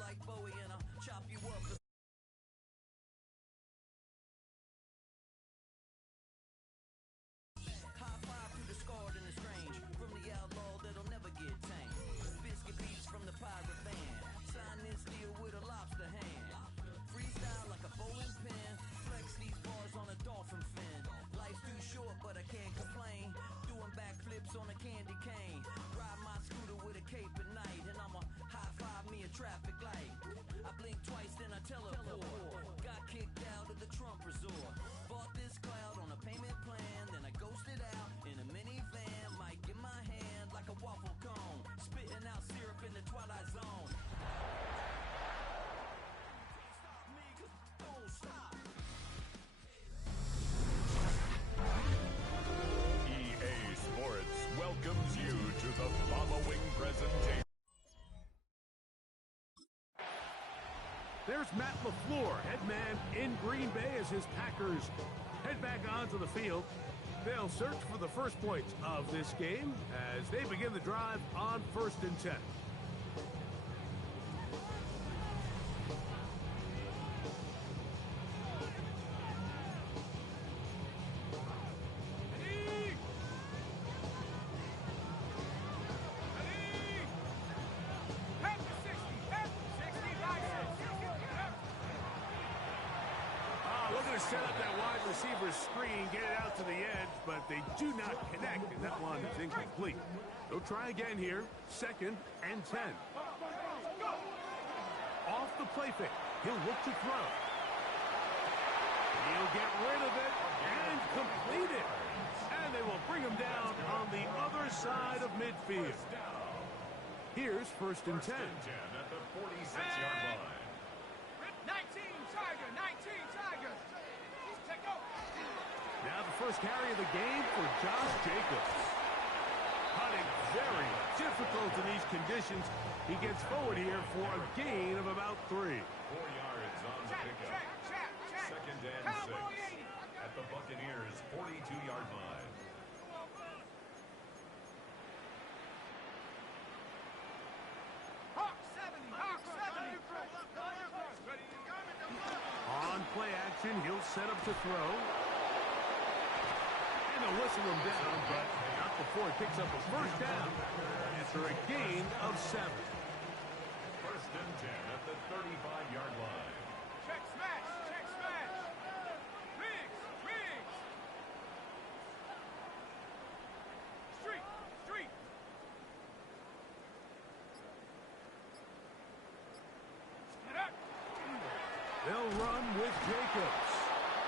like Bowie and I'll chop you up. High five to the scarred and the strange, from the outlaw that'll never get tamed. Biscuit beats from the pirate band, sign this deal with a lobster hand. Freestyle like a bowling pin, flex these bars on a dolphin fin. Life's too short but I can't complain, doing backflips on a candy cane. Ride my scooter with a cape at night, and I'ma high five me a traffic light. I blink twice then I teleport, got kicked out of the Trump resort. Bought this cloud on a payment plan, then I ghosted out in a minivan. Mic in my hand like a waffle cone, spitting out syrup in the twilight zone. Stop me, 'cause don't stop. EA Sports welcomes you to the following presentation. There's Matt LaFleur, head man in Green Bay as his Packers head back onto the field. They'll search for the first points of this game as they begin the drive on 1st and 10. Set up that wide receiver screen, get it out to the edge, but they do not connect, and that one is incomplete. They'll try again here, 2nd and 10. Off the play fake, he'll look to throw. He'll get rid of it and complete it. And they will bring him down on the other side of midfield. Here's 1st and 10. At the 46-yard line. 19 Tiger, 19 Tiger. Now the first carry of the game for Josh Jacobs. Hunting very difficult in these conditions. He gets forward here for a gain of about 3. 4 yards on the pickup. 2nd and 6 at the Buccaneers' 42-yard line. Hawk 70, Hawk 70. On play action, he'll set up to throw. And they'll whistle him down, but not before he picks up a first down after a gain of 7. 1st and 10 at the 35-yard line. Check smash, check smash. Riggs, Riggs. Street, street. Get up. They'll run with Jacobs.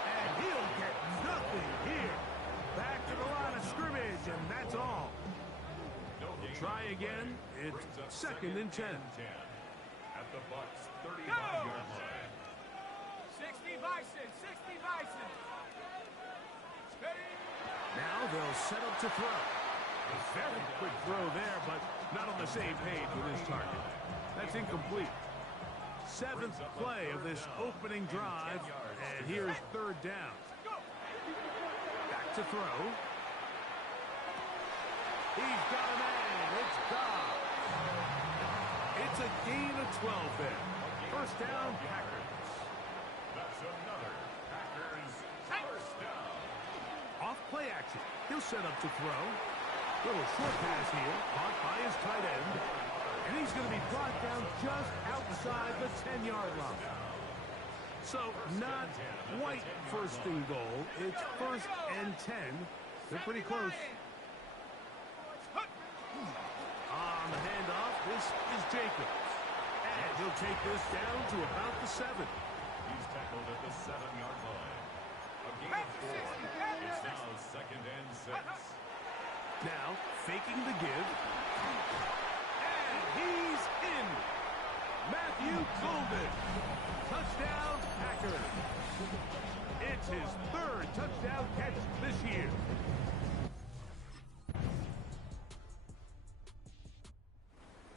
And he'll get nothing here. Back to the line of scrimmage, and that's all. We'll try again. It's 2nd and 10. At the Bucs' 35-yard line. 60 Bison, 60 Bison. Steady. Now they'll set up to throw. A very quick throw there, but not on the same page with his target. That's incomplete. 7th play of this opening drive, and here's 3rd down. Back to throw. He's got a man. It's Dobbs. It's a gain of 12 there. 1st down, Packers. That's another Packers first down. Off play action. He'll set up to throw. Little short pass here, caught by his tight end. And he's going to be brought down just outside the 10-yard line. So not quite 1st and goal. It's 1st and 10. They're pretty close. On the handoff, this is Jacobs. And he'll take this down to about the 7. He's tackled at the 7-yard line. A gain of 4. It's now 2nd and 6. Now faking the give. And he's in. Matthew Golden. Touchdown, Packers. It's his 3rd touchdown catch this year.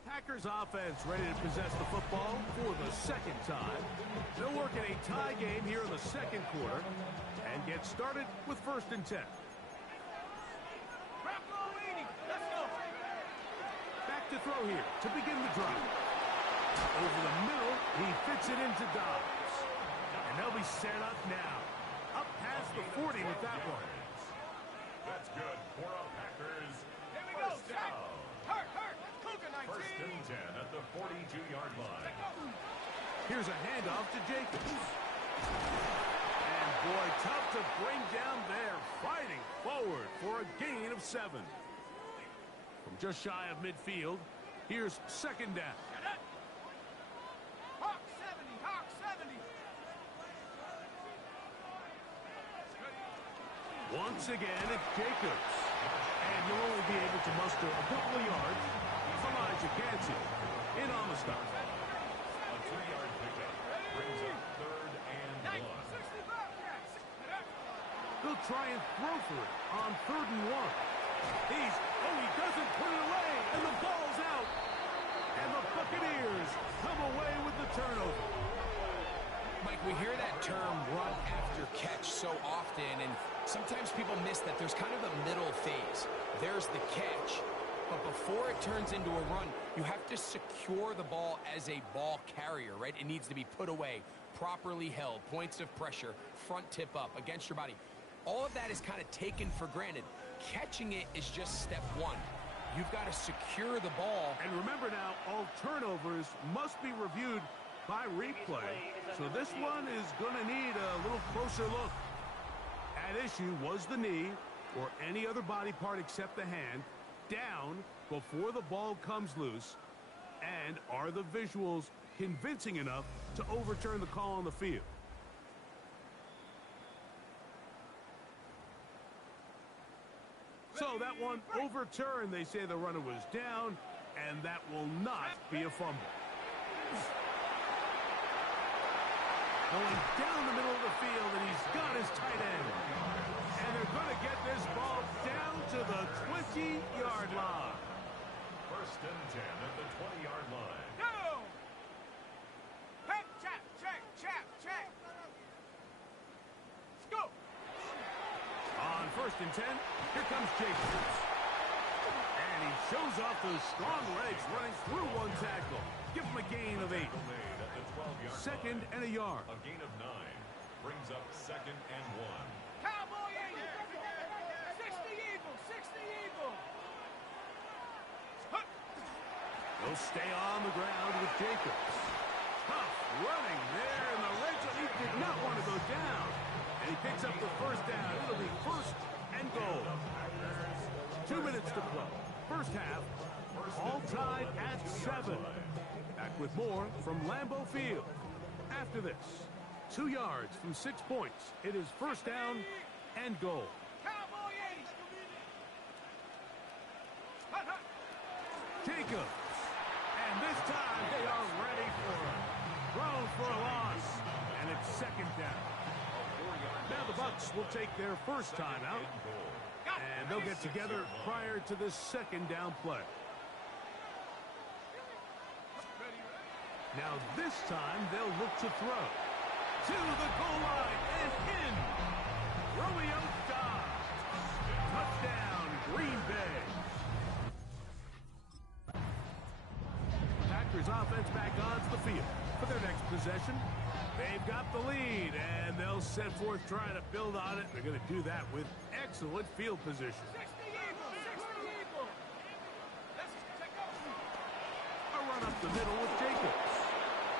Packers offense ready to possess the football for the 2nd time. They'll work in a tie game here in the 2nd quarter and get started with 1st and 10. Let's go. Back to throw here to begin the drive. Over the middle, he fits it into Dobbs. And they'll be set up now. Up past the 40 with that one. That's good for a Packers. Here we go. First down. Hurt. Cougar 19. First and 10 at the 42-yard line. Here's a handoff to Jacobs. And boy, tough to bring down there. Fighting forward for a gain of 7. From just shy of midfield, here's second down. Hawk 70. Once again, it's Jacobs. And you'll only be able to muster a couple of yards from Isaac Gansey in on the stop. A 2-yard pickup brings up third and 1. 65 cats. They'll try and throw for it on 3rd and 1. He doesn't put it away, and the ball's out. And the Buccaneers come away with the turnover. Mike, we hear that term run after catch so often, and sometimes people miss that there's kind of a middle phase. There's the catch, but before it turns into a run, you have to secure the ball as a ball carrier, right? It needs to be put away, properly held, points of pressure, front tip up against your body. All of that is kind of taken for granted. Catching it is just step one. You've got to secure the ball. And remember now, all turnovers must be reviewed by replay. So this one is going to need a little closer look. At issue was the knee, or any other body part except the hand, down before the ball comes loose. And are the visuals convincing enough to overturn the call on the field? So that one overturned. They say the runner was down, and that will not be a fumble. Going down the middle of the field, and he's got his tight end. And they're going to get this ball down to the 20-yard line. First and 10 at the 20-yard line. Go! Hey, check. Go! On first and 10, here comes Jacobs. And he shows off those strong legs running through one tackle. Give him a gain of 8. Made at the 12-yard Second line. and a yard. A gain of 9 brings up second and 1. Cowboy 80. 60 Eagle. They'll stay on the ground with Jacobs. Tough running there in the red zone. He did not want to go down. And he picks up the first down. It'll be first and goal. 2 minutes to play. First half, all tied at 7. Back with more from Lambeau Field. After this, 2 yards from 6 points. It is first down and goal. Cowboy 80. Jacobs. And this time they are ready for him. Thrown for a loss. And it's second down. Now the Bucs will take their first time out. And they'll get together prior to the second down play. Now this time they'll look to throw. To the goal line and in. Romeo Dobbs. Touchdown, Green Bay. Packers offense back onto the field for their next possession. They've got the lead, and they'll set forth trying to build on it. They're going to do that with excellent field position. 60 Eagle. Let's check out. A run up the middle with Jacobs.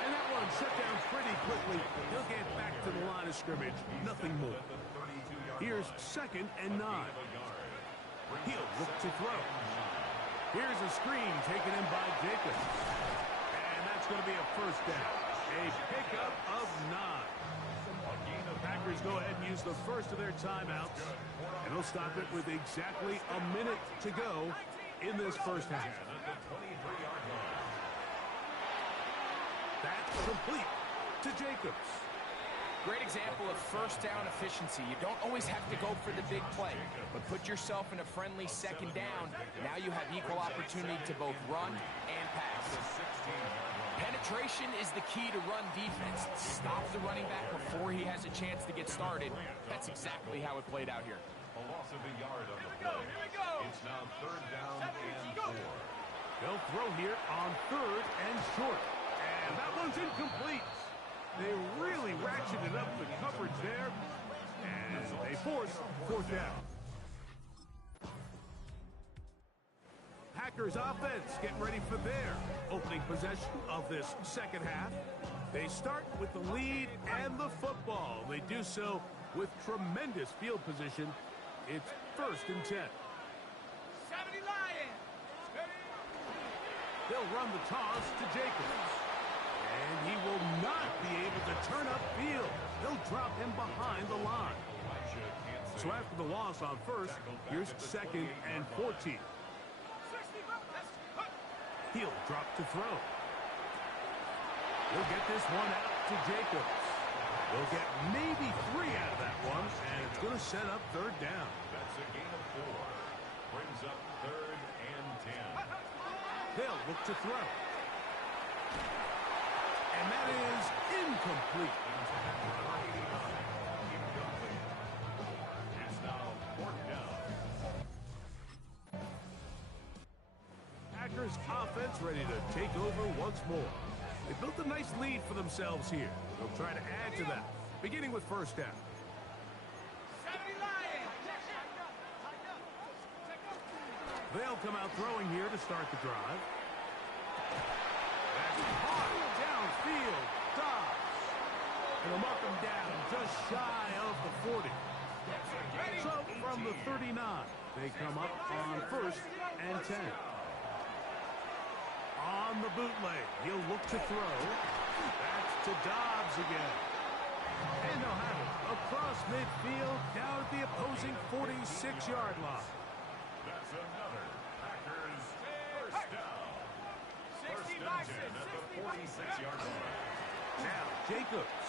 And that one shut down pretty quickly. He'll get back to the line of scrimmage. Nothing more. Here's second and 9. He'll look to throw. Here's a screen taken in by Jacobs. And that's going to be a first down. A pickup of 9. Packers go ahead and use the first of their timeouts. And they'll stop it with exactly a minute to go in this first half. That's complete to Jacobs. Great example of first down efficiency. You don't always have to go for the big play, but put yourself in a friendly second down. Now you have equal opportunity to both run and pass. Penetration is the key to run defense. Stop the running back before he has a chance to get started. That's exactly how it played out here. A loss of a yard on the play. It's now third down and 4. They'll throw here on third and short. And that one's incomplete. They really ratcheted up the coverage there. And they force fourth down. Packers offense getting ready for their opening possession of this second half. They start with the lead and the football. They do so with tremendous field position. It's 1st and 10. 70 Lions. They'll run the toss to Jacobs. And he will not be able to turn upfield. They'll drop him behind the line. So after the loss on first, here's 2nd and 14. He'll drop to throw. He'll get this one out to Jacobs. They'll get maybe 3 out of that one, and it's going to set up 3rd down. That's a gain of 4. Brings up 3rd and 10. They'll look to throw. And that is incomplete. It's now 4th down. Packers offense ready to take over once more. They built a nice lead for themselves here. They'll try to add to that, beginning with 1st down. 70 Lions. They'll come out throwing here to start the drive. That's hard downfield. Dobbs. And they'll mark him down just shy of the 40. So from the 39, they come up on 1st and 10. On the bootleg, he'll look to throw. That's to Dobbs again. And they'll have it across midfield down at the opposing 46-yard line. That's another Packers 1st down. 1st and 10 at the 46-yard line. Now, Jacobs.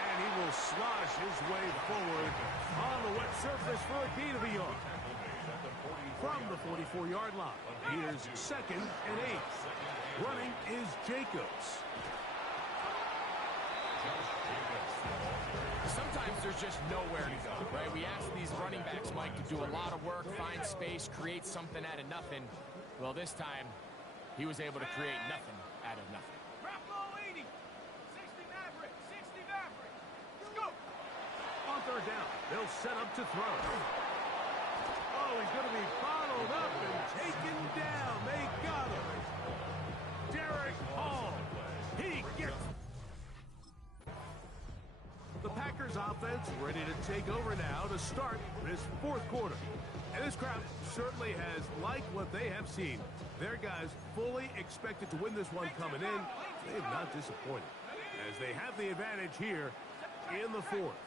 And he will slosh his way forward on the wet surface for a gain of a yard. From the 44-yard line, here's 2nd and 8. Running is Jacobs. Sometimes there's just nowhere to go, right? We ask these running backs, Mike, to do a lot of work, find space, create something out of nothing. Well, this time, he was able to create nothing out of nothing. Bravo 80. 60 Maverick. 60 Maverick. Go. On 3rd down, they'll set up to throw. Oh, he's going to be bottled up and taken down. They got him. Derek Hall. He gets... The Packers offense ready to take over now to start this 4th quarter. And this crowd certainly has liked what they have seen. Their guys fully expected to win this one coming in. They have not disappointed as they have the advantage here in the 4th.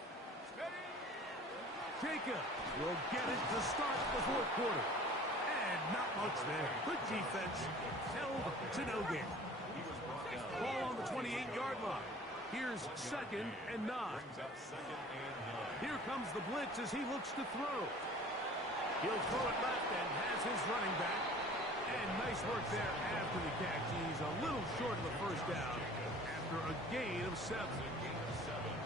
Jacob will get it to start the 4th quarter. And not much there. Good defense. Held to no gain. Ball on the 28-yard line. Here's 2nd and 9. Here comes the blitz as he looks to throw. He'll throw it left and has his running back. And nice work there after the catch. He's a little short of the 1st down after a gain of 7.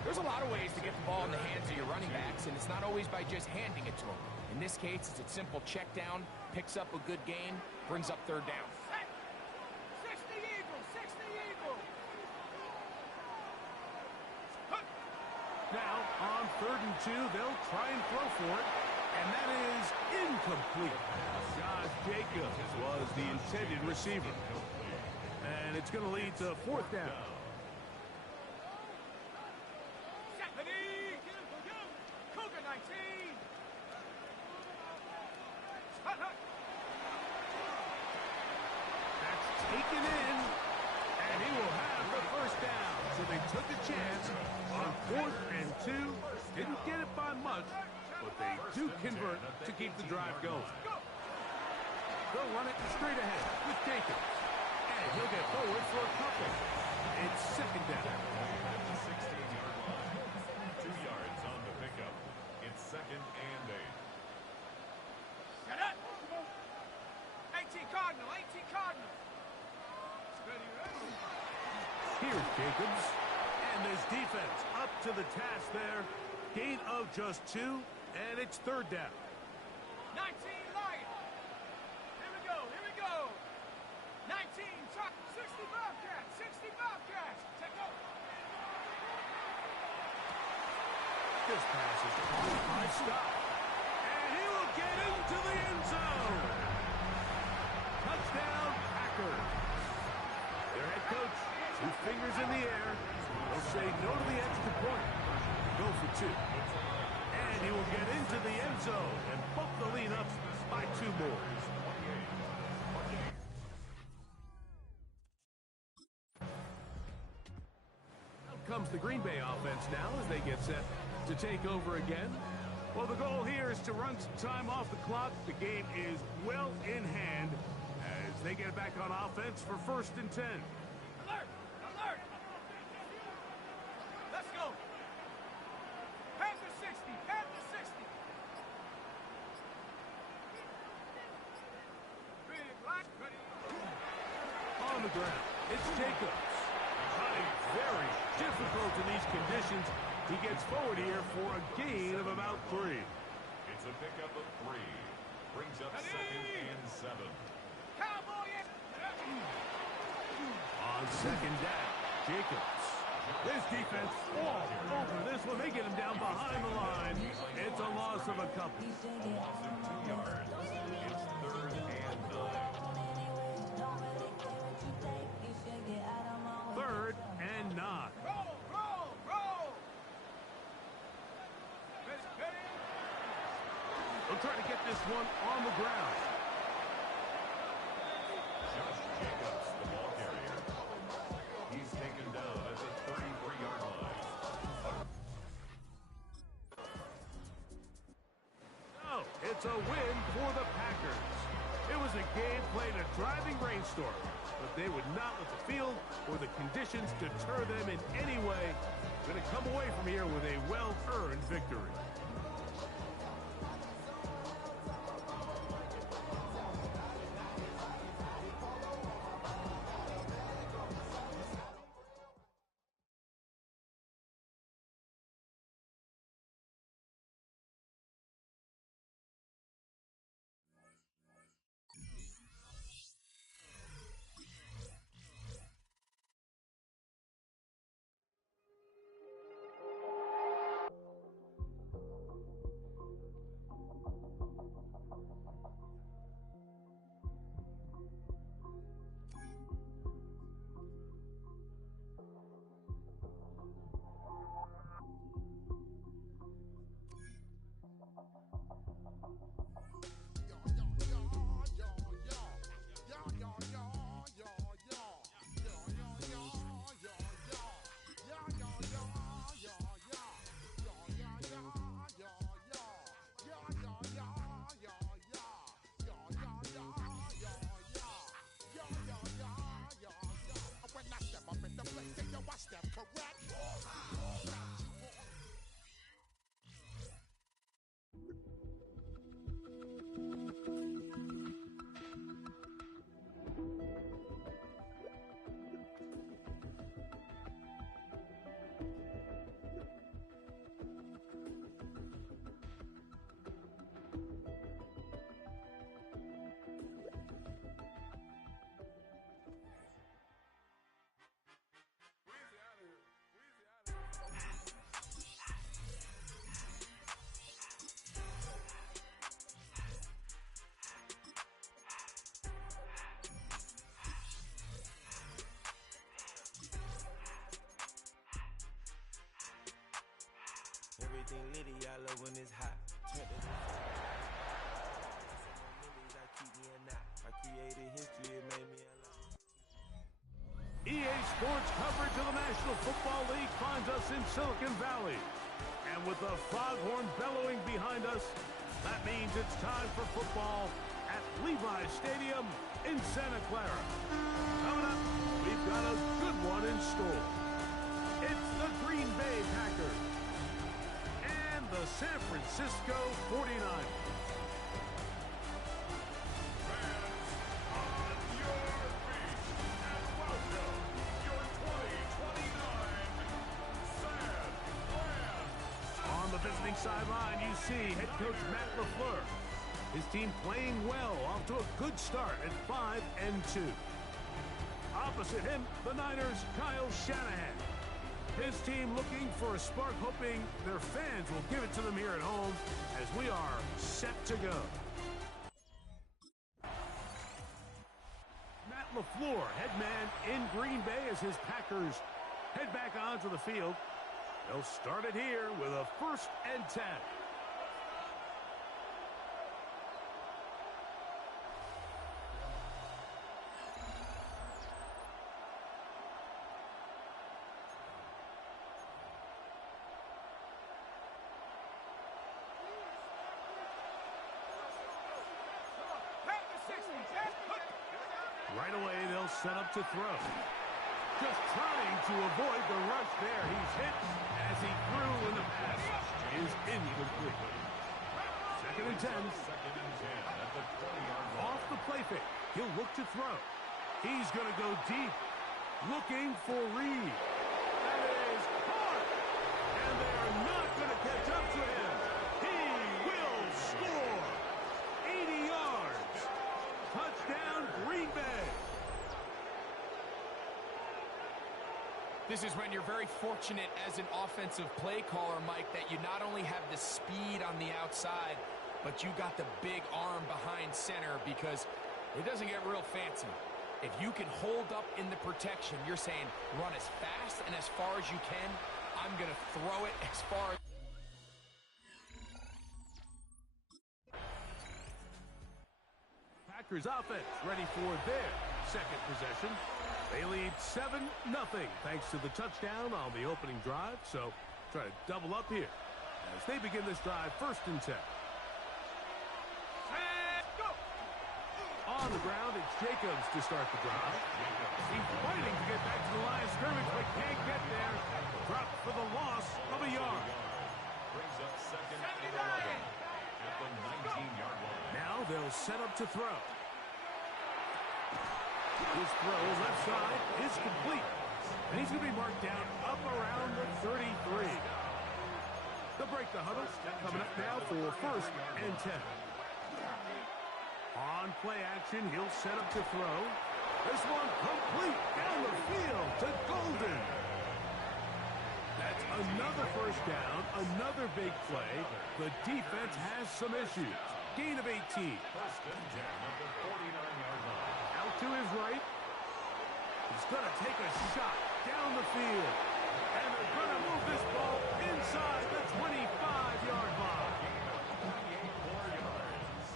There's a lot of ways to get the ball in the hands of your running backs, and it's not always by just handing it to them. In this case, it's a simple check down, picks up a good gain, brings up 3rd down. 60 Eagles. 60 Eagles. Now, on 3rd and 2, they'll try and throw for it, and that is incomplete. Josh Jacobs was the intended receiver. And it's going to lead to 4th down. Cougar 19. That's taken in, and he will have the 1st down. So they took a chance on 4th and 2. Didn't get it by much, but they do convert to keep the drive going. They'll run it straight ahead with Jacobs. And he'll get forward for a couple. It's 2nd down. At the 16-yard line. 2 yards on the pickup. It's 2nd and 8. Get it. 18 Cardinal. 18 Cardinal. Here's Jacobs. And his defense up to the task there. Gain of just 2, and it's 3rd down. 19 Lions. Here we go. 19 Truck 65. This pass is caught by stop. And he will get into the end zone. Touchdown, Packers. Their head coach, 2 fingers in the air. He'll say no to the extra point. Go for 2. And he will get into the end zone and bump the lead up by 2 more. Out comes the Green Bay offense now as they get set to take over again. Well, the goal here is to run some time off the clock. The game is well in hand as they get back on offense for 1st and 10. Alert! Alert! Let's go! Panther 60! Panther 60! Big black, ready. On the ground, it's Jacobs. Running very difficult in these conditions. He gets forward here for a gain of about 3. It's a pickup of 3. Brings up 2nd and 7. Cowboy in. On 2nd down, Jacobs. This defense all over this one. They get him down behind the line. It's a loss of a couple. A loss of 2 yards. It's 3rd and 9. 3rd and 9. Roll, roll, roll. Ready. They'll try to get this one on the ground. Josh Jacobs, the ball carrier. He's taken down at the 33-yard line. Oh, it's a win for the Packers. It was a game played in a driving rainstorm, but they would not let the field or the conditions deter them in any way. Going to come away from here with a well-earned victory. Everything litty, I love when it's hot. I keep me a knot. I created history, it made me alive. EA Sports coverage of the National Football League finds us in Silicon Valley. And with the foghorn bellowing behind us, that means it's time for football at Levi's Stadium in Santa Clara. Coming up, we've got a good one in store. It's the Green Bay Packers and the San Francisco 49ers. Visiting sideline, you see head coach Matt LaFleur. His team playing well, off to a good start at 5-2. Opposite him, the Niners' Kyle Shanahan. His team looking for a spark, hoping their fans will give it to them here at home as we are set to go. Matt LaFleur, head man in Green Bay as his Packers head back onto the field. They'll start it here with a 1st and 10. Right away, they'll set up to throw. Just trying to avoid the rush there. He's hit as he threw, and the pass is incomplete. 2nd and 10. At the 20-yard line. Off the play fake. He'll look to throw. He's going to go deep. Looking for Reed. That is caught. And they are not going to catch up to him. He will score. 80 yards. Touchdown, Green Bay. This is when you're very fortunate as an offensive play caller, Mike, that you not only have the speed on the outside, but you got the big arm behind center, because it doesn't get real fancy. If you can hold up in the protection, you're saying run as fast and as far as you can. I'm going to throw it as far as... Packers offense ready for their 2nd possession. They lead 7-0 thanks to the touchdown on the opening drive. So try to double up here as they begin this drive. 1st and 10. On the ground, it's Jacobs to start the drive. He's fighting to get back to the line of scrimmage, but can't get there. Dropped for the loss of a yard. Brings up 2nd and 11 at the 19-yard line. Now they'll set up to throw. His throw left side is complete. And he's going to be marked down up around the 33. They'll break the huddle. Coming up now for 1st and 10. On play action, he'll set up to throw. This one complete down the field to Golden. That's another 1st down, another big play. The defense has some issues. Gain of 18. 1st and 10 at the 49-yard line. Out to his right. He's going to take a shot down the field. And they're going to move this ball inside the 25-yard line. 24 yards.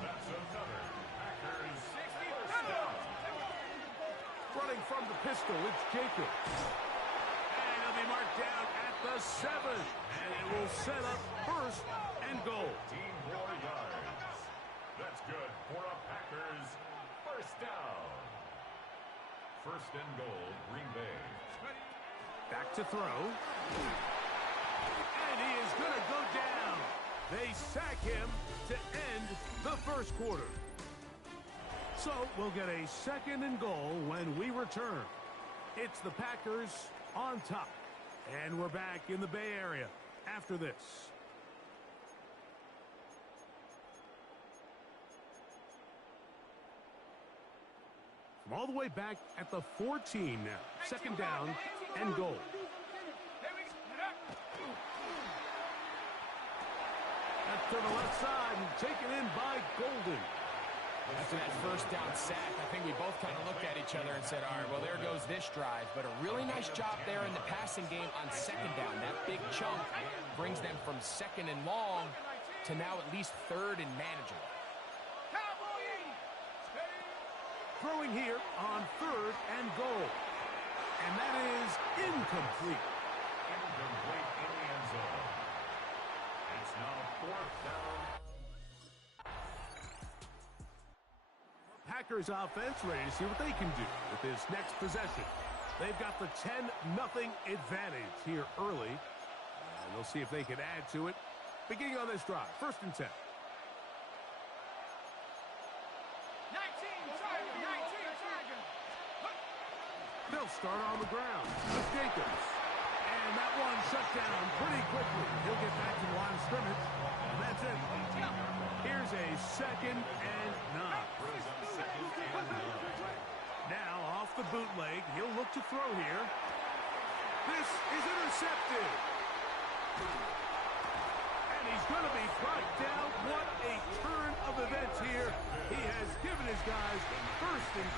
That's another Packers 1st down. Running from the pistol, it's Jacobs. And he'll be marked down at the 7. And it will set up 1st and goal. 15 more yards. That's good for a Packers 1st down. 1st and goal, Green Bay. Back to throw. And he is going to go down. They sack him to end the 1st quarter. So we'll get a 2nd and goal when we return. It's the Packers on top. And we're back in the Bay Area after this. From all the way back at the 14 now. 2nd down and goal. That's to the left side and taken in by Golden. After that 1st down sack, I think we both kind of looked at each other and said, all right, well, there goes this drive. But a really nice job there in the passing game on 2nd down. That big chunk brings them from 2nd and long to now at least 3rd and manageable. Throwing here on 3rd and goal. And that is incomplete. Incomplete in the end zone. It's now 4th down. Packers offense ready to see what they can do with this next possession. They've got the 10-0 advantage here early. And they'll see if they can add to it. Beginning on this drive, 1st and 10. They'll start on the ground with Jacobs. And that one shut down pretty quickly. He'll get back to the line of scrimmage. And that's it. Here's a 2nd and 9. Now off the bootleg. He'll look to throw here. This is intercepted. And he's going to be brought down. What a turn of events here. He has given his guys 1st and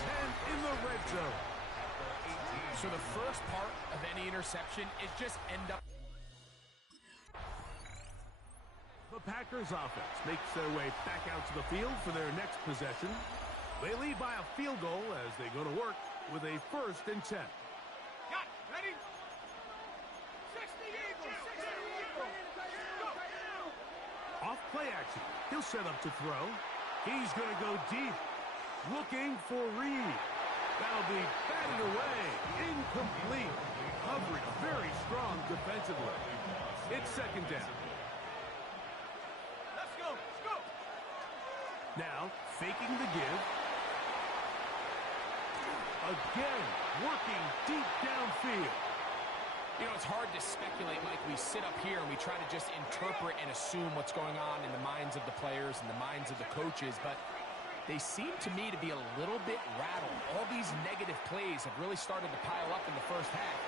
10 in the red zone. So the first part of any interception is just end up. The Packers offense makes their way back out to the field for their next possession. They lead by a field goal as they go to work with a 1st and 10. Got it. Ready? 60 Eagles. 60 Eagles. Go. Off play action. He'll set up to throw. He's going to go deep. Looking for Reed. That'll be batted away. Incomplete. Coverage very strong defensively. It's 2nd down. Let's go. Let's go. Now, faking the give. Again, working deep downfield. You know, it's hard to speculate, Mike. We sit up here and we try to just interpret and assume what's going on in the minds of the players and the minds of the coaches, but they seem to me to be a little bit rattled. All these negative plays have really started to pile up in the first half.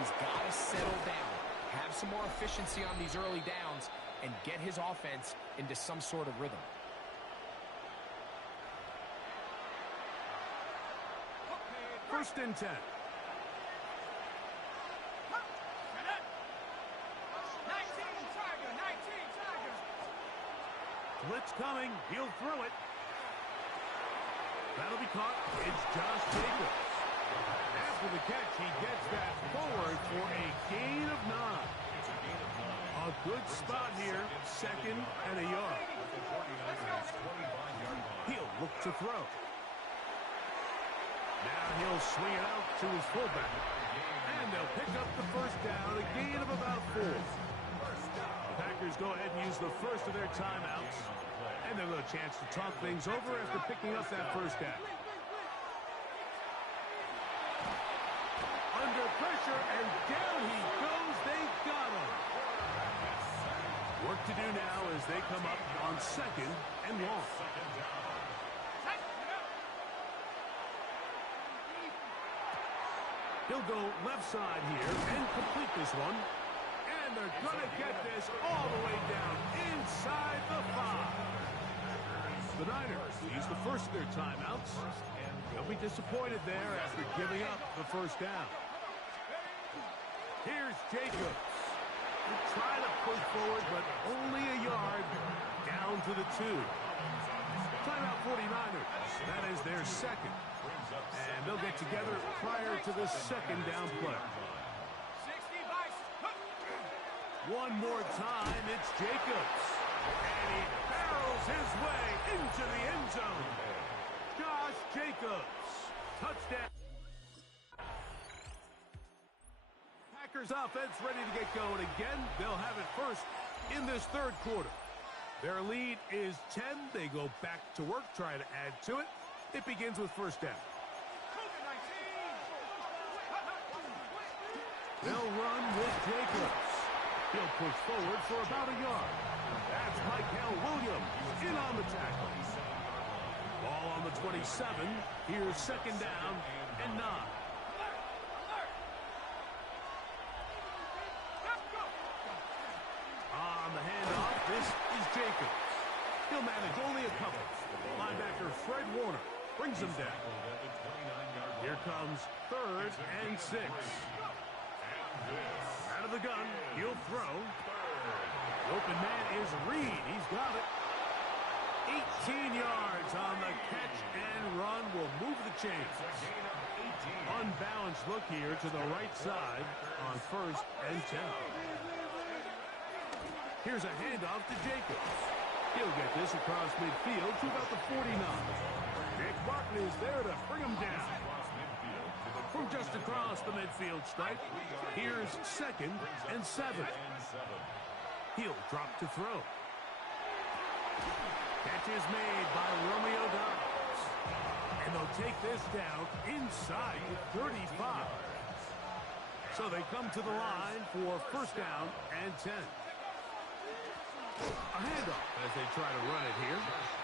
He's got to settle down, have some more efficiency on these early downs, and get his offense into some sort of rhythm. First and 10. 19 Tiger. 19 Tiger. Blitz coming. He'll throw it. That'll be caught. It's Josh Jacobs. After the catch, he gets that forward for a gain of 9. A good spot here. 2nd and a yard. He'll look to throw. Now he'll swing it out to his fullback. And they'll pick up the 1st down, a gain of about 4. The Packers go ahead and use the first of their timeouts. And they'll have a chance to talk things over after picking up that 1st down. Under pressure, and down he goes. They got him. Work to do now as they come up on 2nd and long. He'll go left side here and complete this one. And they're going to get this all the way down inside the 5. The Niners use the first of their timeouts. They'll be disappointed there after giving up the 1st down. Here's Jacobs. They try to push forward, but only a yard down to the 2. Timeout 49ers. That is their 2nd. And they'll get together prior to the 2nd down play. 60 Vice. One more time, it's Jacobs. And he barrels his way into the end zone. Josh Jacobs. Touchdown. Packers offense ready to get going again. They'll have it first in this 3rd quarter. Their lead is 10. They go back to work, try to add to it. It begins with 1st down. They'll run with Jacobs. He'll push forward for about a yard. That's Michael Williams in on the tackle. Ball on the 27. Here's 2nd down and 9. On the handoff, this is Jacobs. He'll manage only a couple. Linebacker Fred Warner brings him down. Here comes 3rd and 6. Out of the gun, he'll throw. The open man is Reed. He's got it. 18 yards on the catch and run will move the chains. Unbalanced look here to the right side on 1st and 10. Here's a handoff to Jacobs. He'll get this across midfield to about the 49. Nick Martin is there to bring him down. From just across the midfield stripe, here's 2nd and 7. He'll drop to throw. Catch is made by Romeo Dobbs. And they'll take this down inside the 35. So they come to the line for 1st down and 10. A handoff as they try to run it here.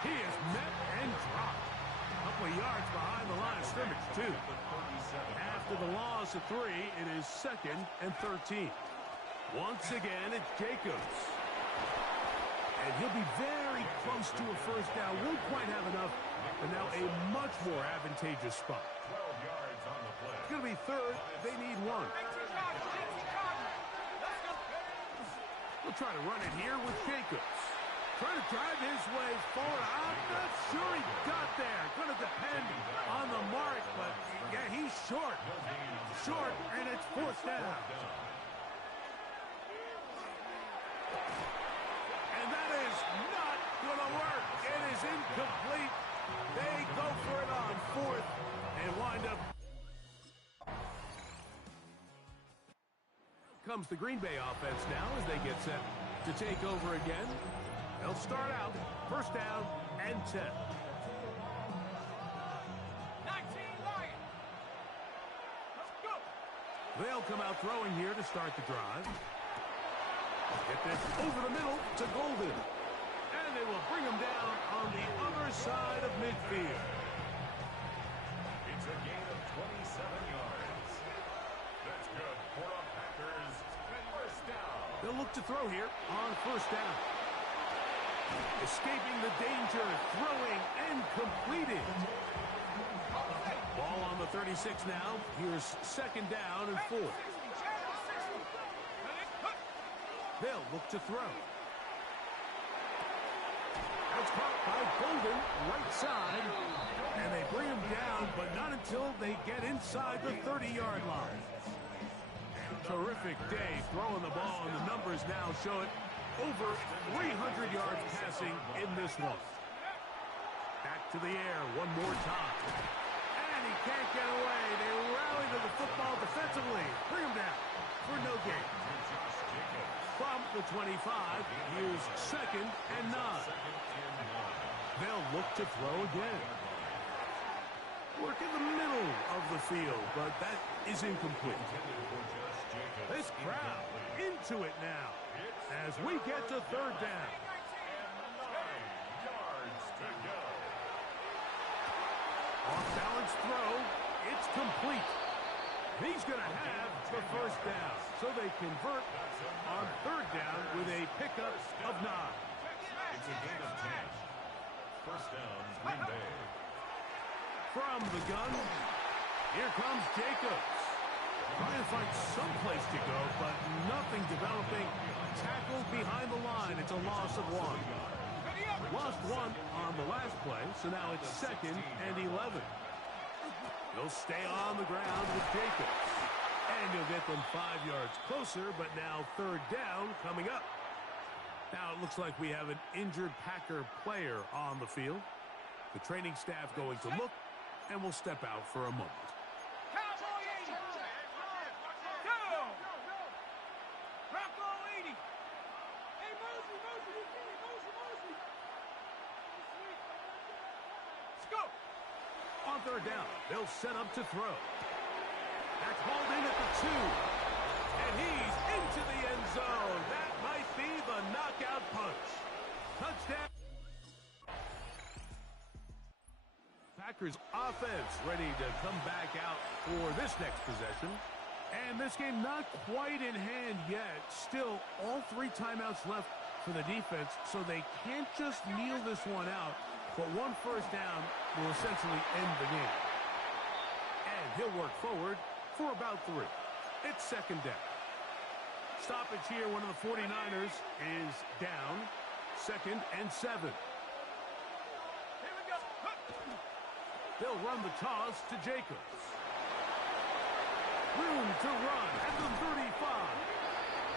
He is met and dropped. A couple of yards behind the line of scrimmage, too. After After the loss of 3, it is 2nd and 13. Once again, it's Jacobs. And he'll be very close to a first down. Won't quite have enough, but now a much more advantageous spot. 12 yards on the play. It's going to be 3rd. They need 1. We'll try to run it here with Jacobs. Trying to drive his way forward. I'm not sure he got there. Going to depend on the mark, but yeah, he's short. Short, and it's 4th down. And that is not going to work. It is incomplete. They go for it on 4th and wind up. Comes the Green Bay offense now as they get set to take over again. They'll start out 1st down and 10. 19 Lions. Let's go. They'll come out throwing here to start the drive. Get this over the middle to Golden. And they will bring him down on the other side of midfield. It's a gain of 27 yards. That's good for a Packers 1st down. They'll look to throw here on 1st down. Escaping the danger, throwing and completing. Ball on the 36 now. Here's 2nd down and 4. They'll look to throw. That's caught by Golden, right side. And they bring him down, but not until they get inside the 30-yard line. Terrific day throwing the ball, and the numbers now show it. Over 300 yards passing in this one. Back to the air one more time. And he can't get away. They rally to the football defensively. Bring him down for no gain. From the 25, here's 2nd and 9. They'll look to throw again. Work in the middle of the field, but that is incomplete. This crowd into it now as we get to 3rd down. 9 yards to go. Off-balance throw. It's complete. He's going to have the 1st down. So they convert on 3rd down with a pickup of 9. It's a gain of 10. 1st down, Green Bay. From the gun, here comes Jacobs. Trying to find some place to go, but nothing developing. Tackled behind the line. It's a loss of 1. Lost 1 on the last play, so now it's 2nd and 11. They'll stay on the ground with Jacobs. And he'll get them 5 yards closer, but now 3rd down coming up. Now it looks like we have an injured Packer player on the field. The training staff going to look, and we'll step out for a moment. Cowboy 80. Go. Bronco 80. Hey, Mosey, you see me? Mosey. Let's go. On 3rd down, they'll set up to throw. That's hauled in at the 2. And he's into the end zone. That might be the knockout punch. Touchdown. Packers offense ready to come back out for this next possession. And this game not quite in hand yet. Still, all 3 timeouts left for the defense, so they can't just kneel this one out. But 1 first down will essentially end the game. And he'll work forward for about 3. It's 2nd down. Stoppage here, one of the 49ers is down. 2nd and 7. Here we go. They'll run the toss to Jacobs. Room to run at the 35.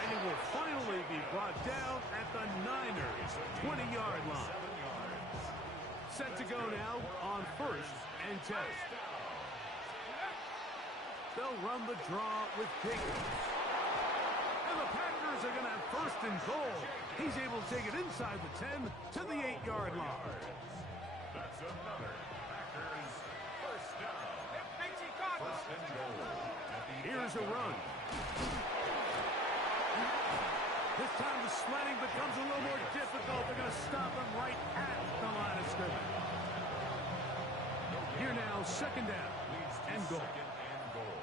And he will finally be brought down at the Niners' 20-yard line. Set to go now on 1st and 10. They'll run the draw with Jacobs. And the Packers are going to have 1st and goal. He's able to take it inside the 10 to the 8-yard line. That's another Packers 1st down. 1st and goal. Here's a run. This time the sledding becomes a little more difficult. They're going to stop him right at the line of scrimmage. Here now, 2nd down and goal. 2nd and goal.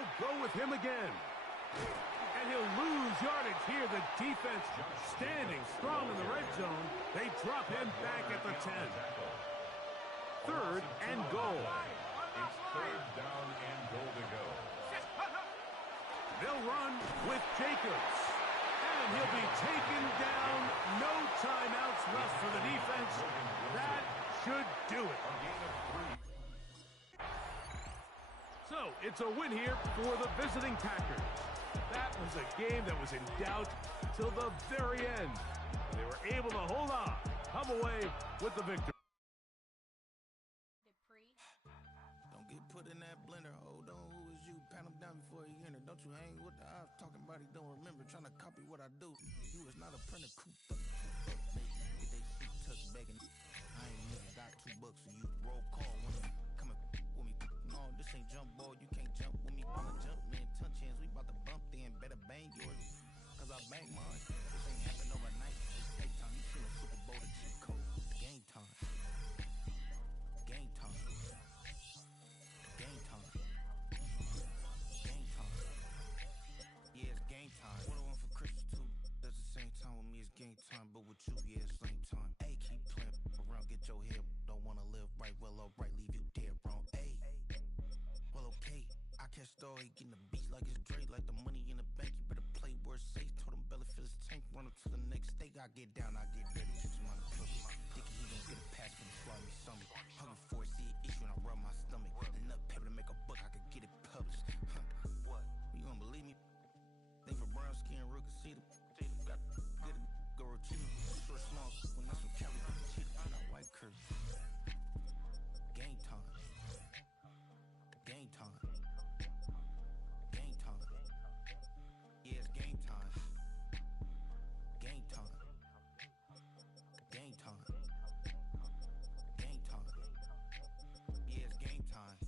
They'll go with him again. And he'll lose yardage here. The defense standing strong in the red zone. They drop him back at the 10. Third and goal. It's third down and goal to go. They'll run with Jacobs. And he'll be taken down. No timeouts left for the defense. That should do it. So, it's a win here for the visiting Packers. That was a game that was in doubt till the very end. They were able to hold on, come away with the victory. Don't get put in that blender. Hold on, who is you? Pat him down before he enter. Don't you hang with the ops talking about he don't remember. Trying to copy what I do. You is not a printer. Cooped up. Get they shit touch begging. I ain't even got $2, so you roll call when you come with me. No, this ain't jump ball. You can't jump with me. Wanna jump, man. Touch hands. We about to bump then. Better bang yours. Cause I bang mine. This ain't happen overnight. It's fake time. You seen a Super Bowl to cheat code. Game time. Game time. Game time. Game time. Yeah, it's game time. What I want for Christmas too. That's the same time with me. It's game time, but with you, yeah, it's same time. Hey, keep playing around, get your head. Don't wanna live right, well, alright, leave you dead wrong. Hey, well, okay. I catch the he getting the beats like it's Drake, like the money in the bank. You better play where it's safe. Told him belly fill his tank, run up to the next state. I get down, I get dirty, catch him on the pussy. Dickie, he gon' get a pass from the slide me something. Hungry for it, see an issue and I rub my stomach. Enough paper to make a book, I could get it published. Huh, what? You gonna believe me? Think for brown skin, real can see the got get it, go routine. Short, small, when that's some Cali, cheetah, not white curse. Game time. Game time. Game time. Yeah, it's game time. Game time. Game time. Game time. Yeah, it's game time.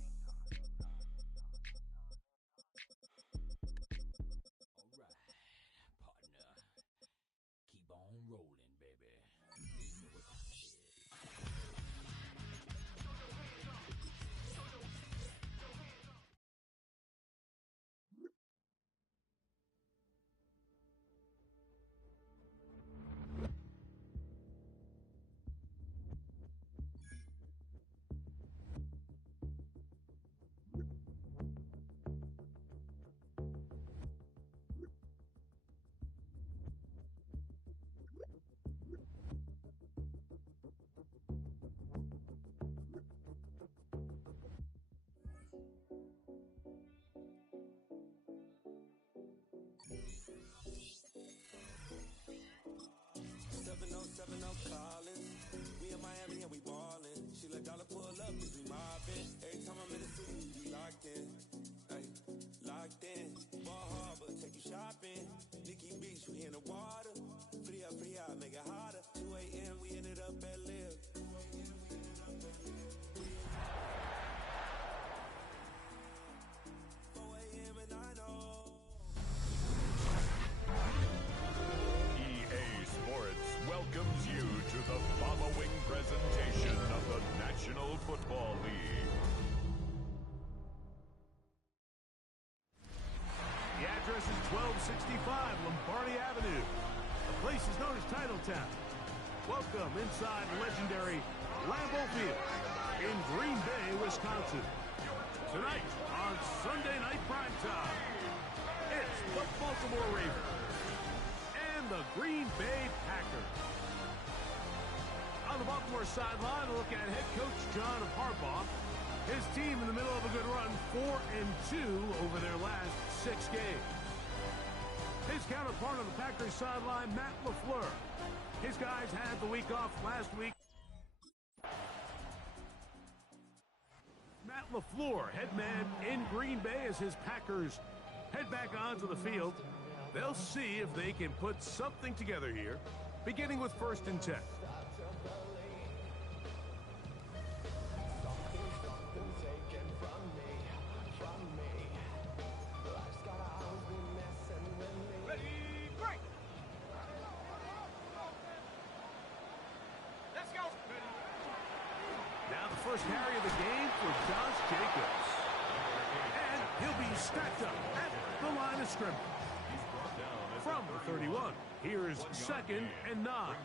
All right, partner. Keep on rolling, baby. You know what time it is. Calling. We in Miami and we ballin'. She let dollar pull up cause we mobbin'. Every time I'm in the city, we be locked in. Ay, locked in. Ball Harbor, take you shopping. Nikki Beach, we in the water. Free up, make it hotter. 2 a.m. we ended up at Live. 4 a.m. and I know. EA Sports welcomes you to the following presentation of the National Football League. The address is 1265 Lombardi Avenue. The place is known as Titletown. Welcome inside legendary Lambeau Field in Green Bay, Wisconsin. Tonight on Sunday Night Primetime, it's the Baltimore Ravens and the Green Bay Packers. On the Baltimore sideline, a look at head coach John Harbaugh. His team in the middle of a good run, 4-2 over their last 6 games. His counterpart on the Packers sideline, Matt LaFleur. His guys had the week off last week. Matt LaFleur, head man in Green Bay as his Packers head back onto the field. They'll see if they can put something together here, beginning with 1st and 10. First carry of the game for Josh Jacobs. And He'll be stacked up at the line of scrimmage. From the 31, here's 2nd and 9.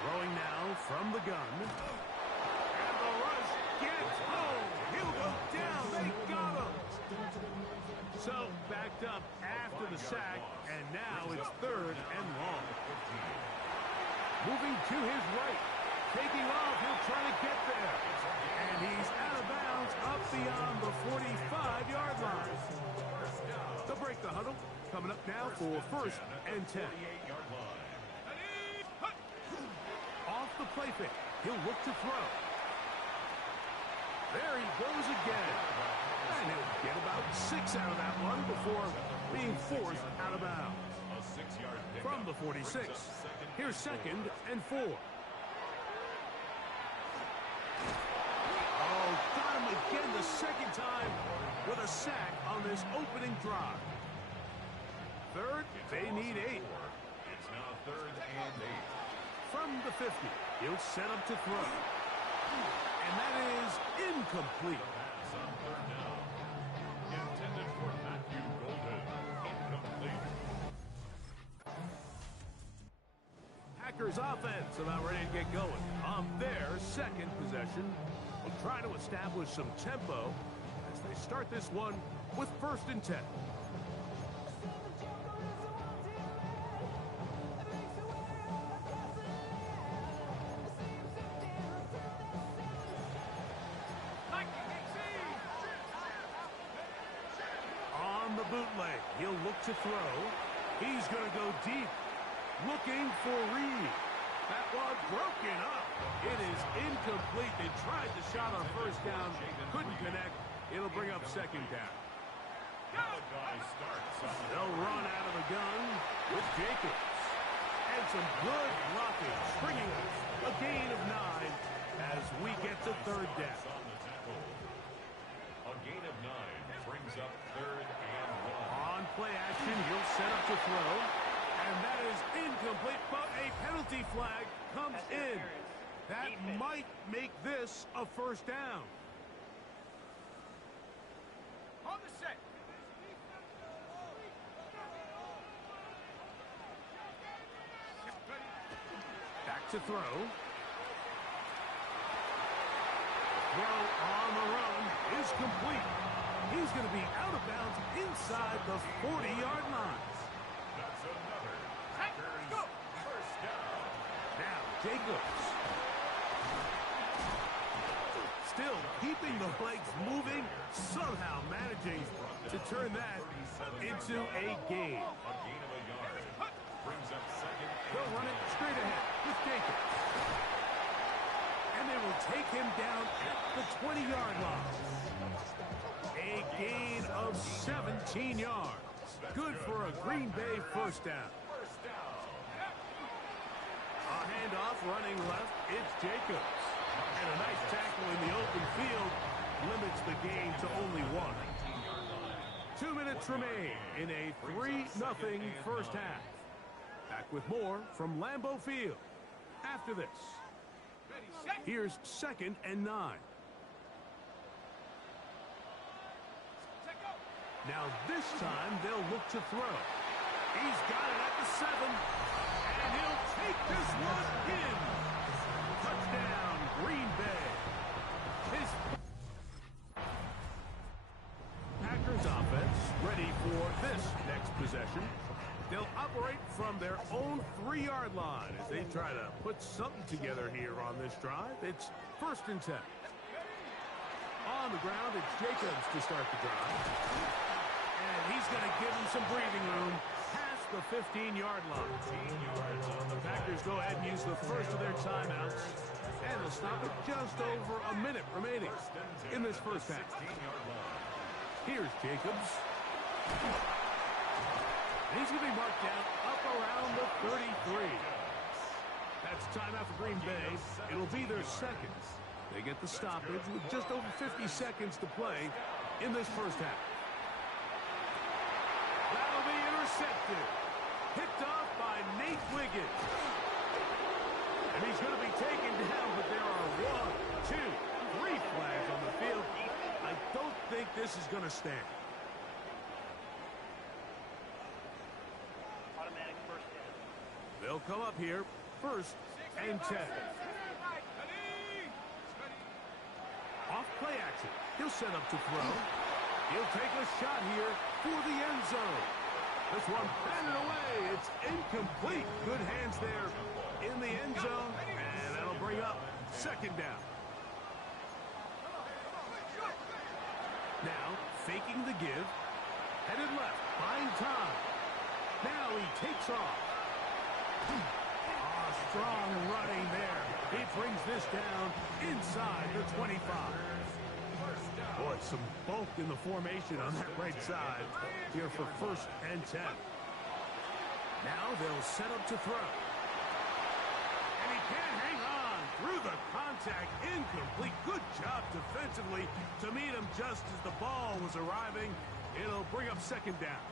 Throwing now from the gun. And the rush gets home. He'll go down. They got him. So backed up after the sack, and now it's 3rd and long. Moving to his right. Taking off, he'll try to get there. And he's out of bounds up beyond the 45-yard line. They'll break the huddle. Coming up now for 1st and 10. Off the play fake. He'll look to throw. There he goes again. And he'll get about 6 out of that one before being forced out of bounds. From the 46, here's 2nd and 4. Oh, got him again the second time with a sack on this opening drive. 3rd, they need 8. It's now 3rd and 8. From the 50, he'll set up to throw. And that is incomplete. Pass on 3rd down. Intended for Matthew Golden. Incomplete. Packers offense about ready to get going on their 2nd possession. Will try to establish some tempo as they start this one with 1st and 10. On the bootleg, he'll look to throw. He's going to go deep, looking for Reed. That one broken up. It is incomplete. They tried the shot on 1st down, couldn't connect. It'll bring up 2nd down. They'll run out of the gun with Jacobs. And some good blocking, bringing us a gain of 9 as we get to 3rd down. A gain of 9 brings up 3rd and 1. On play action, he'll set up to throw. And that is incomplete, but a penalty flag comes in. That might make this a 1st down. On the set. Back to throw. Throw on the run is complete. He's going to be out of bounds inside the 40-yard line. That's another Packers 1st down. Now Jacobs. Still keeping the legs moving, somehow managing to turn that into a gain. A gain of a yard. Brings up 2nd and They'll run it straight ahead with Jacobs. And they will take him down at the 20-yard line. A gain of 17 yards. Good for a Green Bay 1st down. A handoff running left, it's Jacobs. And a nice tackle in the open field limits the gain to only 1. 2 minutes remain in a 3-0 1st half. Back with more from Lambeau Field after this. Here's 2nd and 9. Now this time they'll look to throw. He's got it at the 7. And he'll take this one in. Touchdown, Green Bay. His Packers offense ready for this next possession. They'll operate from their own 3-yard line as they try to put something together here on this drive. It's 1st and 10. On the ground, it's Jacobs to start the drive. And he's going to give him some breathing room past the 15-yard line. The Packers go ahead and use the first of their timeouts. And they'll stop it just over a minute remaining in this 1st half. Here's Jacobs. He's going to be marked down up around the 33. That's timeout for Green Bay. It'll be their 2nd. They get the stoppage with just over 50 seconds to play in this 1st half. That'll be intercepted. Picked off by Nate Wiggins. And he's going to be taken down, but there are 1, 2, 3 flags on the field. I don't think this is going to stand. Automatic first down. They'll come up here, 1st and 10. Off play action. He'll set up to throw. He'll take a shot here for the end zone. This one batted away. It's incomplete. Good hands there in the end zone. And that'll bring up 2nd down. Now, faking the give. Headed left. Buying time. Now he takes off. Strong running there. He brings this down inside the 25. Boy, some bulk in the formation on that right side here for 1st and 10. Now they'll set up to throw. And he can't hang on through the contact. Incomplete. Good job defensively to meet him just as the ball was arriving. It'll bring up 2nd down.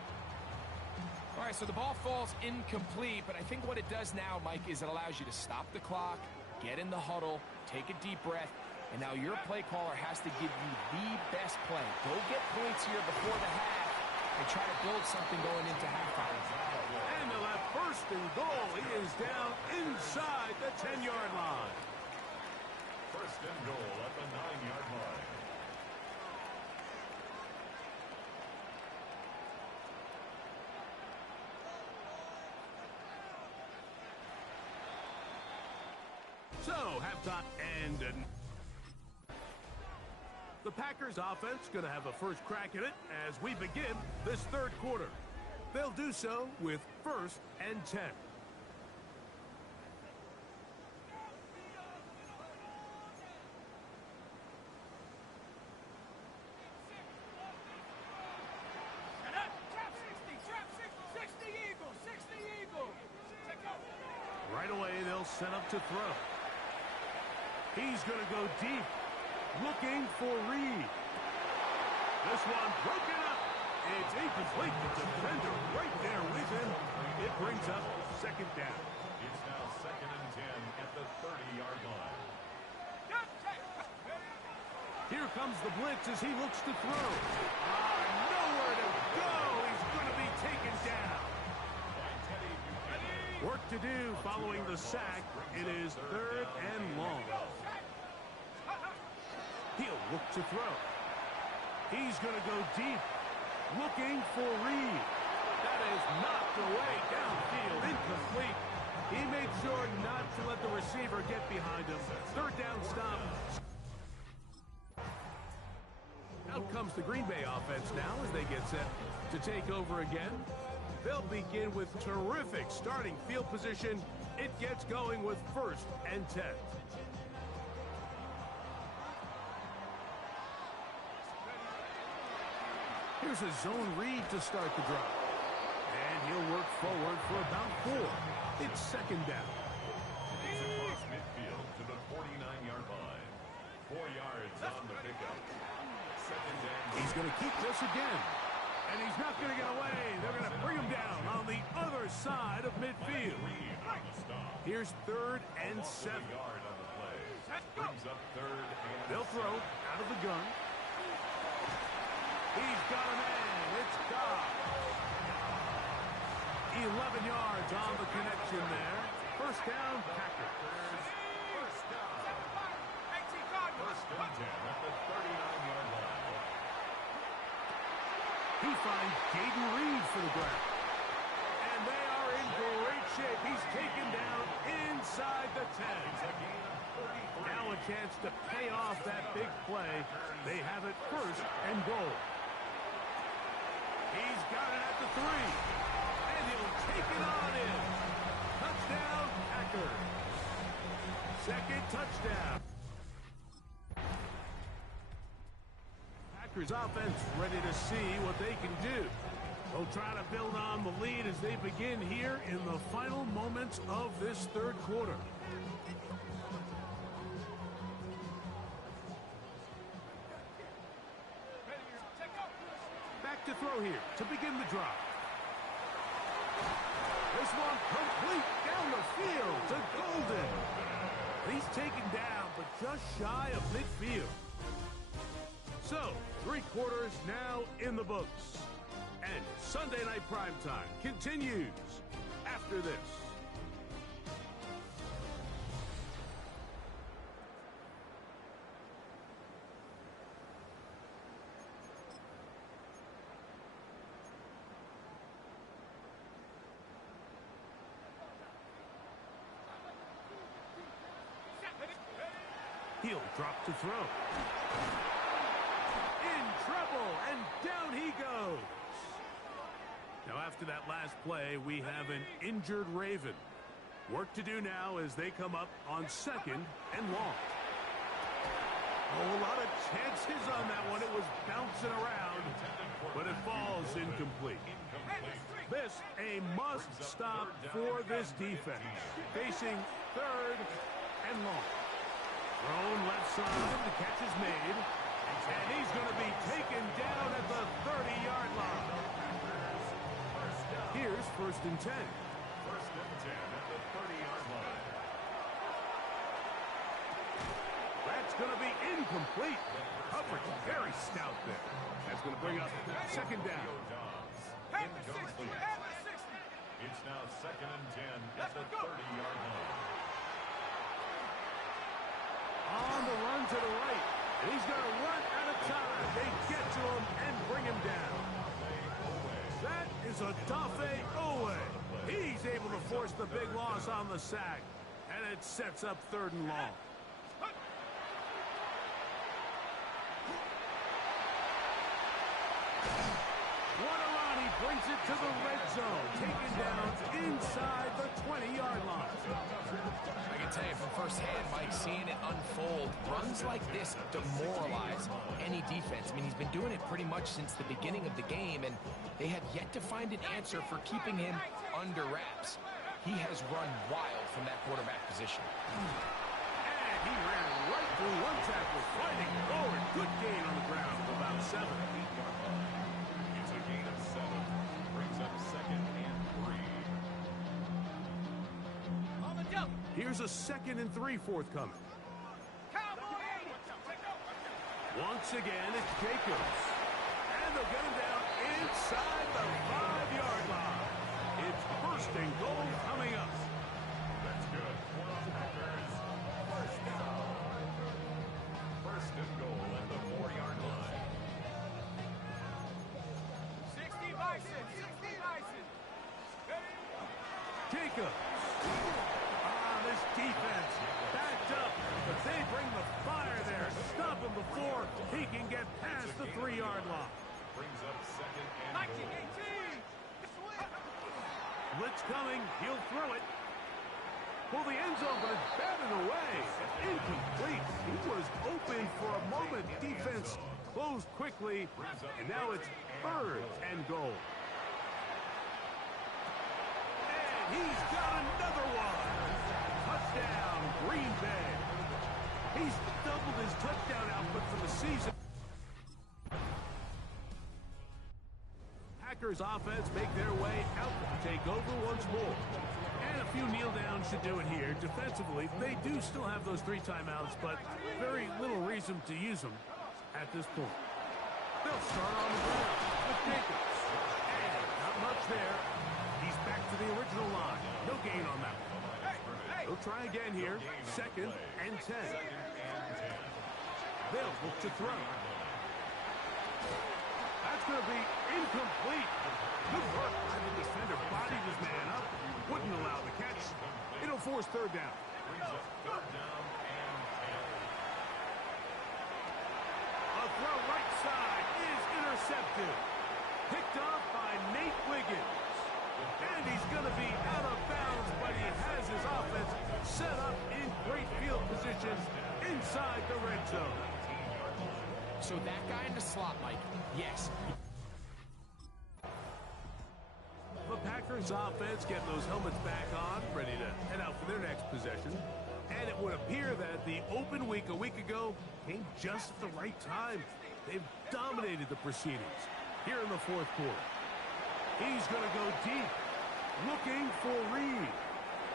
All right, so the ball falls incomplete, but I think what it does now, Mike, is it allows you to stop the clock, get in the huddle, take a deep breath, and now your play caller has to give you the best play. Go get points here before the half and try to build something going into halftime. And they'll have 1st and goal. He is down inside the 10-yard line. 1st and goal at the 9-yard line. So, halftime and the Packers offense going to have a first crack at it as we begin this 3rd quarter. They'll do so with 1st and 10. Right away, they'll set up to throw. He's going to go deep, looking for Reed. This one broken up. It's incomplete. The defender right there with him. It brings up 2nd down. It's now 2nd and 10 at the 30-yard line. Here comes the blitz as he looks to throw. Nowhere to go. He's going to be taken down. Work to do following the sack. It is 3rd and long. He'll look to throw. He's going to go deep, looking for Reed. That is knocked away downfield, incomplete. He made sure not to let the receiver get behind him. 3rd down stop. Out comes the Green Bay offense now as they get set to take over again. They'll begin with terrific starting field position. It gets going with 1st and 10. Here's a zone read to start the drive. And he'll work forward for about 4. It's 2nd down. He's across midfield to the 49-yard line. 4 yards on the pickup. 2nd down. He's going to keep this again. And he's not going to get away. They're going to bring him down on the other side of midfield. Here's 3rd and 7. Yard on the play. Brings up 3rd and They'll throw out of the gun. He's got a man. It's God. 11 yards on the connection there. 1st down, Packers. 1st down. 1st and 10 at the 39-yard line. He finds Jaden Reed for the grab. And they are in great shape. He's taken down inside the 10. Now a chance to pay off that big play. They have it 1st and goal. He's got it at the 3. And he'll take it on in. Touchdown, Packers. 2nd touchdown. Packers offense ready to see what they can do. They'll try to build on the lead as they begin here in the final moments of this 3rd quarter. Back to throw here to begin the drive. This one complete down the field to Golden. He's taken down, but just shy of midfield. So, 3 quarters now in the books. And Sunday Night Primetime continues after this. He'll drop to throw. In trouble, and down he goes. Now, after that last play, we have an injured Raven. Work to do now as they come up on 2nd and long. Oh, a lot of chances on that one. It was bouncing around, but it falls incomplete. This a must stop for this defense. Facing 3rd and long. Thrown left side, the catch is made, and he's going to be taken down at the 30-yard line. Here's 1st and 10. 1st and 10 at the 30-yard line. That's going to be incomplete. Coverage very stout there. That's going to bring up 2nd down. It's now 2nd and 10 at the 30-yard line. On the run to the right. And he's going to run out of time. They get to him and bring him down. That is a Dafe Owe. He's able to force the big loss on the sack. And it sets up 3rd and long. What a run. He brings it to the red zone. Taken down inside the 20-yard line. I can tell you from firsthand, Mike, seeing it unfold, runs like this demoralize any defense. I mean, he's been doing it pretty much since the beginning of the game, and they have yet to find an answer for keeping him under wraps. He has run wild from that quarterback position. And he ran right through one tackle, fighting forward. Good gain on the ground of about 7. It's a gain of 7. Brings up 2nd and 3. On the jump. Here's a 2nd and 3 forthcoming. Once again, it's Jacobs. And they'll get him down inside the 5-yard line. It's 1st and goal coming up. That's good for the Packers. 1st down. 1st and goal at the 4-yard line. 60 Bison. 60 Bison. Jacobs. This defense backed up, but they bring the fire there. Stop him before he can get past the 3-yard line. Brings up 2nd and goal. 19-18. Blitz coming. He'll throw it. Well, the end zone, but it's batted away. Incomplete. He was open for a moment. Defense closed quickly, and now it's 3rd and goal. And he's got another one. Touchdown, Green Bay. He's doubled his touchdown output for the season. Packers offense make their way out to take over once more. And a few kneel downs should do it here. Defensively, they do still have those 3 timeouts, but very little reason to use them at this point. They'll start on the ground with Jacobs. And not much there. He's back to the original line. No gain on that one. They'll try again here. 2nd and 10. They'll look to throw. That's going to be incomplete. Good work by the defender. Bodied his man up. Wouldn't allow the catch. It'll force 3rd down. Brings up 3rd down and 10. A throw right side is intercepted. Picked off by Nate Wiggins. And he's going to be out of bounds, but he has his offense set up in great field position inside the red zone. So that guy in the slot, Mike, yes. The Packers offense getting those helmets back on, ready to head out for their next possession. And it would appear that the open week a week ago came just at the right time. They've dominated the proceedings here in the 4th quarter. He's going to go deep, looking for Reed.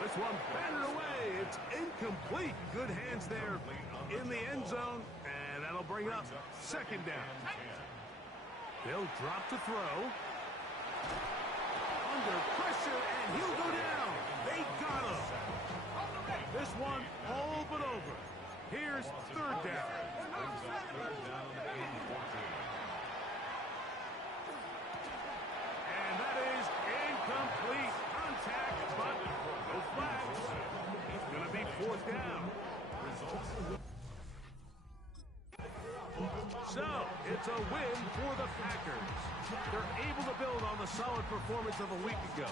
This one batted away. It's incomplete. Good hands there in the end zone, and that'll That'll bring up second down. They'll drop to throw. Under pressure, and he'll go down. They got him. This one all but over. Here's third down. And that is incomplete. Contact, but no flags. It's going to be fourth down. So, it's a win for the Packers. They're able to build on the solid performance of a week ago.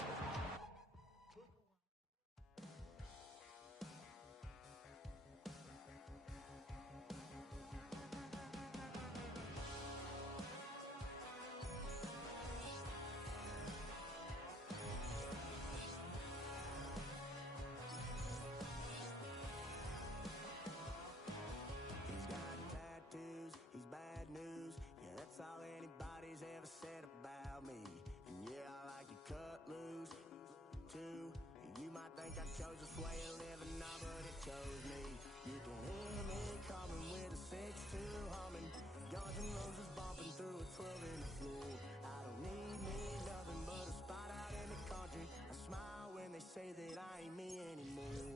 He's got tattoos, he's bad news. Yeah, that's all anybody's ever said about me. And yeah, I like it cut loose, too. You might think I chose this way of living, nah, but it chose me. You can hear me coming with a 6-2 humming. Guns and Roses bumping through a 12-inch floor. I don't need me nothing but a spot out in the country. I smile when they say that I ain't me anymore.